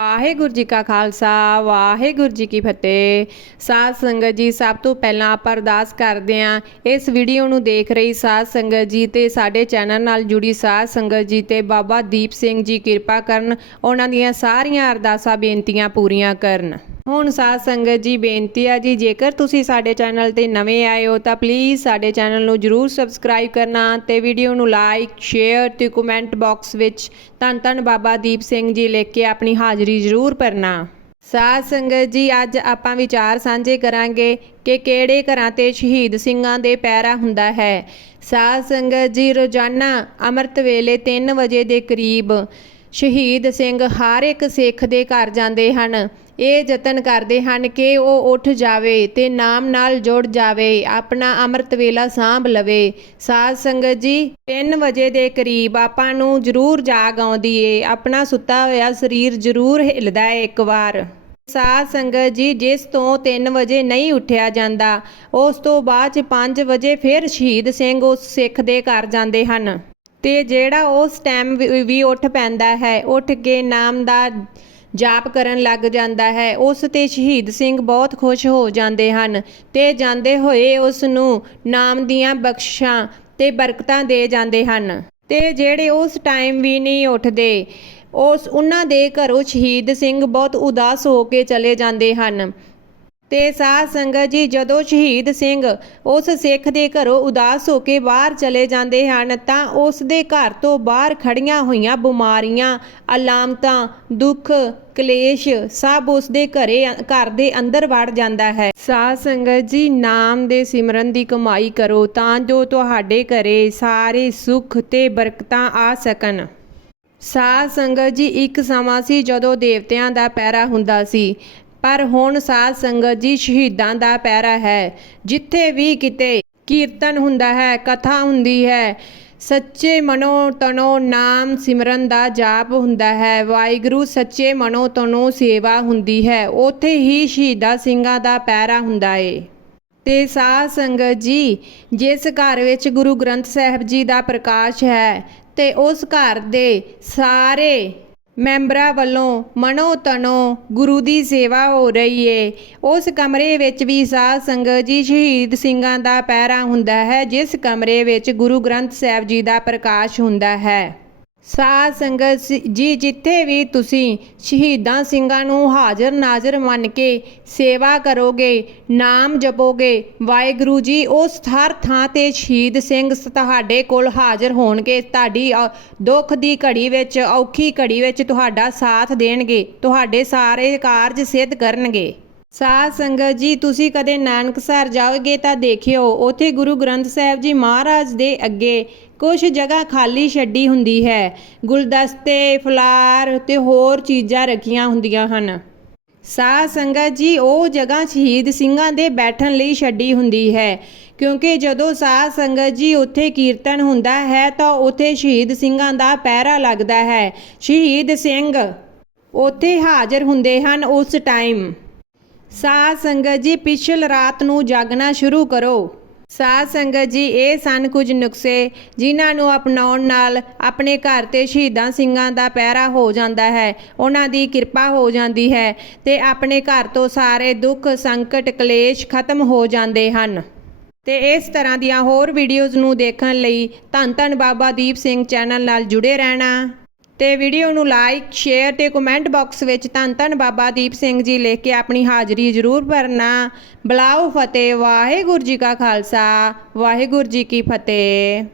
ਵਾਹਿਗੁਰੂ ਜੀ ਕਾ ਖਾਲਸਾ, ਵਾਹਿਗੁਰੂ ਜੀ ਕੀ ਫਤਿਹ। ਸਾਧ ਸੰਗਤ ਜੀ, ਸਭ ਤੋਂ ਪਹਿਲਾਂ ਆਪਾਂ ਅਰਦਾਸ ਕਰਦੇ ਹਾਂ, ਇਸ ਵੀਡੀਓ ਨੂੰ ਦੇਖ ਰਹੀ ਸਾਧ ਸੰਗਤ ਜੀ ਤੇ ਸਾਡੇ ਚੈਨਲ ਨਾਲ ਜੁੜੀ ਸਾਧ ਸੰਗਤ ਜੀ ਤੇ ਬਾਬਾ ਦੀਪ ਸਿੰਘ ਜੀ ਕਿਰਪਾ ਕਰਨ, ਉਹਨਾਂ ਦੀਆਂ ਸਾਰੀਆਂ ਅਰਦਾਸਾਂ ਬੇਨਤੀਆਂ ਪੂਰੀਆਂ ਕਰਨ। ਹੁਣ ਸਾਧ ਸੰਗਤ ਜੀ ਬੇਨਤੀ ਆ ਜੀ, ਜੇਕਰ ਤੁਸੀਂ ਸਾਡੇ ਚੈਨਲ ਤੇ ਨਵੇਂ ਆਏ ਹੋ, ਤਾਂ ਪਲੀਜ਼ ਸਾਡੇ ਚੈਨਲ ਨੂੰ ਜਰੂਰ ਸਬਸਕ੍ਰਾਈਬ ਕਰਨਾ ਤੇ ਵੀਡੀਓ ਨੂੰ ਲਾਈਕ ਸ਼ੇਅਰ ਤੇ ਕਮੈਂਟ ਬਾਕਸ ਵਿੱਚ ਧੰਨ ਧੰਨ ਬਾਬਾ ਦੀਪ ਸਿੰਘ ਜੀ ਲਿਖ ਕੇ ਆਪਣੀ ਹਾਜ਼ਰੀ ਜਰੂਰ ਭਰਨਾ। ਸਾਧ ਸੰਗਤ ਜੀ, ਅੱਜ ਆਪਾਂ ਵਿਚਾਰ ਸਾਂਝੇ ਕਰਾਂਗੇ ਕਿ ਕਿਹੜੇ ਘਰਾਂ ਤੇ ਸ਼ਹੀਦ ਸਿੰਘਾਂ ਦੇ ਪੈਰਾ ਹੁੰਦਾ ਹੈ। ਸਾਧ ਸੰਗਤ ਜੀ, ਰੋਜ਼ਾਨਾ ਅੰਮ੍ਰਿਤ ਵੇਲੇ 3 ਵਜੇ ਦੇ ਕਰੀਬ ਸ਼ਹੀਦ ਸਿੰਘ ਹਰ ਇੱਕ ਸਿੱਖ ਦੇ ਘਰ ਜਾਂਦੇ ਹਨ। ਇਹ ਯਤਨ ਕਰਦੇ ਹਨ ਕਿ ਉਹ ਉੱਠ ਜਾਵੇ ਤੇ ਨਾਮ ਨਾਲ ਜੁੜ ਜਾਵੇ, ਆਪਣਾ ਅੰਮ੍ਰਿਤ ਵੇਲਾ ਸਾਂਭ ਲਵੇ। ਸਾਧ ਸੰਗਤ ਜੀ 3 ਵਜੇ ਦੇ ਕਰੀਬ ਆਪਾਂ ਨੂੰ ਜ਼ਰੂਰ ਜਾਗ ਆਉਂਦੀ ਏ। ਆਪਣਾ ਸੁੱਤਾ ਹੋਇਆ ਸਰੀਰ ਜ਼ਰੂਰ ਹਿੱਲਦਾ ਹੈ ਇੱਕ ਵਾਰ। ਸਾਧ ਸੰਗਤ ਜੀ, ਜਿਸ ਤੋਂ 3 ਵਜੇ ਨਹੀਂ ਉੱਠਿਆ ਜਾਂਦਾ, ਉਸ ਤੋਂ ਬਾਅਦ ਚ 5 ਵਜੇ ਫਿਰ ਸ਼ਹੀਦ ਸਿੰਘ ਉਸ ਸਿੱਖ ਦੇ ਘਰ ਜਾਂਦੇ ਹਨ। ਤੇ ਜਿਹੜਾ ਉਸ ਟਾਈਮ ਵੀ ਉੱਠ ਪੈਂਦਾ ਹੈ, ਉੱਠ ਕੇ ਨਾਮ ਦਾ ਜਾਪ ਕਰਨ ਲੱਗ ਜਾਂਦਾ ਹੈ। ਉਸ ਤੇ ਸ਼ਹੀਦ ਸਿੰਘ ਬਹੁਤ ਖੁਸ਼ ਹੋ ਜਾਂਦੇ ਹਨ ਤੇ ਜਾਂਦੇ ਹੋਏ ਉਸ ਨੂੰ ਨਾਮ ਦੀਆਂ ਬਖਸ਼ਾਂ ਤੇ ਬਰਕਤਾਂ ਦੇ ਜਾਂਦੇ ਹਨ। ਤੇ ਜਿਹੜੇ ਉਸ ਟਾਈਮ ਵੀ ਨਹੀਂ ਉੱਠਦੇ, ਉਸ, ਉਹਨਾਂ ਦੇ ਘਰੋਂ ਸ਼ਹੀਦ ਸਿੰਘ ਬਹੁਤ ਉਦਾਸ ਹੋ ਕੇ ਚਲੇ ਜਾਂਦੇ ਹਨ। ਤੇ ਸਾਧ ਸੰਗਤ ਜੀ, ਜਦੋਂ ਸ਼ਹੀਦ ਸਿੰਘ ਉਸ ਸਿੱਖ ਦੇ ਘਰੋਂ ਉਦਾਸ ਹੋ ਕੇ ਬਾਹਰ ਚਲੇ ਜਾਂਦੇ ਹਨ, ਤਾਂ ਉਸ ਦੇ ਘਰ ਤੋਂ ਬਾਹਰ ਖੜੀਆਂ ਹੋਈਆਂ ਬਿਮਾਰੀਆਂ, ਅਲਾਮਤਾਂ, ਦੁੱਖ, ਕਲੇਸ਼ ਸਭ ਉਸ ਦੇ ਘਰੇ, ਘਰ ਦੇ ਅੰਦਰ ਵੜ ਜਾਂਦਾ ਹੈ। ਸਾਧ ਸੰਗਤ ਜੀ, ਨਾਮ ਦੇ ਸਿਮਰਨ ਦੀ ਕਮਾਈ ਕਰੋ ਤਾਂ ਜੋ ਤੁਹਾਡੇ ਘਰੇ ਸਾਰੇ ਸੁੱਖ ਤੇ ਬਰਕਤਾਂ ਆ ਸਕਣ। ਸਾਧ ਸੰਗਤ ਜੀ, ਇੱਕ ਸਮਾਂ ਸੀ ਜਦੋਂ ਦੇਵਤਿਆਂ ਦਾ ਪੈਰਾ ਹੁੰਦਾ ਸੀ। ਪਰ ਹੁਣ ਸਾਧ ਸੰਗਤ ਜੀ ਸ਼ਹੀਦਾਂ ਦਾ ਪਹਿਰਾ ਹੈ, ਜਿੱਥੇ ਵੀ ਕਿਤੇ ਕੀਰਤਨ ਹੁੰਦਾ ਹੈ, ਕਥਾ ਹੁੰਦੀ ਹੈ, ਸੱਚੇ ਮਨੋ ਤਨੋ ਨਾਮ ਸਿਮਰਨ ਦਾ ਜਾਪ ਹੁੰਦਾ ਹੈ, ਵਾਹਿਗੁਰੂ ਸੱਚੇ ਮਨੋ ਤਨੋ ਸੇਵਾ ਹੁੰਦੀ ਹੈ, ਉੱਥੇ ਹੀ ਸ਼ਹੀਦਾਂ ਸਿੰਘਾਂ ਦਾ ਪਹਿਰਾ ਹੁੰਦਾ ਏ। ਤੇ ਸਾਧ ਸੰਗਤ ਜੀ, ਜਿਸ ਘਰ ਵਿੱਚ ਗੁਰੂ ਗ੍ਰੰਥ ਸਾਹਿਬ ਜੀ ਦਾ ਪ੍ਰਕਾਸ਼ ਹੈ, ਤੇ ਉਸ ਘਰ ਦੇ ਸਾਰੇ ਮੈਂਬਰਾਂ ਵੱਲੋਂ ਮਨੋ ਤਨੋ ਗੁਰੂ ਦੀ ਸੇਵਾ ਹੋ ਰਹੀ ਏ। ਉਸ ਕਮਰੇ ਵਿੱਚ ਵੀ ਸਾਧ ਸੰਗਤ ਜੀ ਸ਼ਹੀਦ ਸਿੰਘਾਂ ਦਾ ਪਹਿਰਾ ਹੁੰਦਾ ਹੈ, ਜਿਸ ਕਮਰੇ ਵਿੱਚ ਗੁਰੂ ਗ੍ਰੰਥ ਸਾਹਿਬ ਜੀ ਦਾ ਪ੍ਰਕਾਸ਼ ਹੁੰਦਾ ਹੈ। ਸਾਧ ਸੰਗਤ ਸ- ਜੀ ਜਿੱਥੇ ਵੀ ਤੁਸੀਂ ਸ਼ਹੀਦਾਂ ਸਿੰਘਾਂ ਨੂੰ ਹਾਜ਼ਰ ਨਾਜ਼ਰ ਮੰਨ ਕੇ ਸੇਵਾ ਕਰੋਗੇ ਨਾਮ ਜਪੋਗੇ ਵਾਹਿਗੁਰੂ ਜੀ ਉਸ ਹਰ ਥਾਂ ਤੇ ਸ਼ਹੀਦ ਸਿੰਘ ਸ- ਤੁਹਾਡੇ ਕੋਲ ਹਾਜ਼ਰ ਹੋਣਗੇ ਤੁਹਾਡੀ ਅ, ਦੁੱਖ ਦੀ ਘੜੀ ਵਿੱਚ ਔਖੀ ਘੜੀ ਵਿੱਚ ਤੁਹਾਡਾ ਸਾਥ ਦੇਣਗੇ ਤੁਹਾਡੇ ਸਾਰੇ ਕਾਰਜ ਸਿੱਧ ਕਰਨਗੇ। ਸਾਧ ਸੰਗਤ ਜੀ, ਤੁਸੀਂ ਕਦੇ ਨਾਨਕਸਰ ਜਾਓਗੇ ਤਾਂ ਦੇਖਿਓ, ਉੱਥੇ ਗੁਰੂ ਗ੍ਰੰਥ ਸਾਹਿਬ ਜੀ ਮਹਾਰਾਜ ਦੇ ਅੱਗੇ ਕੁਝ ਜਗ੍ਹਾ ਖਾਲੀ ਛੱਡੀ ਹੁੰਦੀ ਹੈ। ਗੁਲਦਸਤੇ, ਫਲਾਰ ਤੇ ਹੋਰ ਚੀਜ਼ਾਂ ਰੱਖੀਆਂ ਹੁੰਦੀਆਂ ਹਨ। ਸਾਧ ਸੰਗਤ ਜੀ, ਉਹ ਜਗ੍ਹਾ ਸ਼ਹੀਦ ਸਿੰਘਾਂ ਦੇ ਬੈਠਣ ਲਈ ਛੱਡੀ ਹੁੰਦੀ ਹੈ। ਕਿਉਂਕਿ ਜਦੋਂ ਸਾਧ ਸੰਗਤ ਜੀ ਉੱਥੇ ਕੀਰਤਨ ਹੁੰਦਾ ਹੈ, ਤਾਂ ਉੱਥੇ ਸ਼ਹੀਦ ਸਿੰਘਾਂ ਦਾ ਪਹਿਰਾ ਲੱਗਦਾ ਹੈ। ਸ਼ਹੀਦ ਸਿੰਘ ਉੱਥੇ ਹਾਜ਼ਰ ਹੁੰਦੇ ਹਨ ਉਸ ਟਾਈਮ ਸਾਧ ਸੰਗਤ ਜੀ, ਪਿਛਲ ਰਾਤ ਨੂੰ ਜਾਗਣਾ ਸ਼ੁਰੂ ਕਰੋ। ਸਾਧ ਸੰਗਤ ਜੀ, ਇਹ ਸਨ ਕੁਝ ਨੁਕਸੇ ਜਿਨ੍ਹਾਂ ਨੂੰ ਅਪਣਾਉਣ ਨਾਲ ਆਪਣੇ ਘਰ ਤੇ ਸ਼ਹੀਦਾਂ ਸਿੰਘਾਂ ਦਾ ਪਹਿਰਾ ਹੋ ਜਾਂਦਾ ਹੈ। ਉਹਨਾਂ ਦੀ ਕਿਰਪਾ ਹੋ ਜਾਂਦੀ ਹੈ ਤੇ ਆਪਣੇ ਘਰ ਤੋਂ ਸਾਰੇ ਦੁੱਖ, ਸੰਕਟ, ਕਲੇਸ਼ ਖਤਮ ਹੋ ਜਾਂਦੇ ਹਨ। ਤੇ ਇਸ ਤਰ੍ਹਾਂ ਦੀਆਂ ਹੋਰ ਵੀਡੀਓਜ਼ ਨੂੰ ਦੇਖਣ ਲਈ ਧੰਨ ਧੰਨ ਬਾਬਾ ਦੀਪ ਸਿੰਘ ਚੈਨਲ ਨਾਲ ਜੁੜੇ ਰਹਿਣਾ। ਤੇ ਵੀਡੀਓ ਨੂੰ ਲਾਈਕ, ਸ਼ੇਅਰ ਤੇ ਕਮੈਂਟ ਬਾਕਸ ਵਿੱਚ ਧੰਨ ਧੰਨ ਬਾਬਾ ਦੀਪ ਸਿੰਘ ਜੀ ਲਿਖ ਕੇ ਆਪਣੀ ਹਾਜ਼ਰੀ ਜ਼ਰੂਰ ਭਰਨਾ। ਬਲਾਓ ਫਤਿਹ, ਵਾਹਿਗੁਰੂ ਜੀ ਕਾ ਖਾਲਸਾ, ਵਾਹਿਗੁਰੂ ਜੀ ਕੀ ਫਤਿਹ।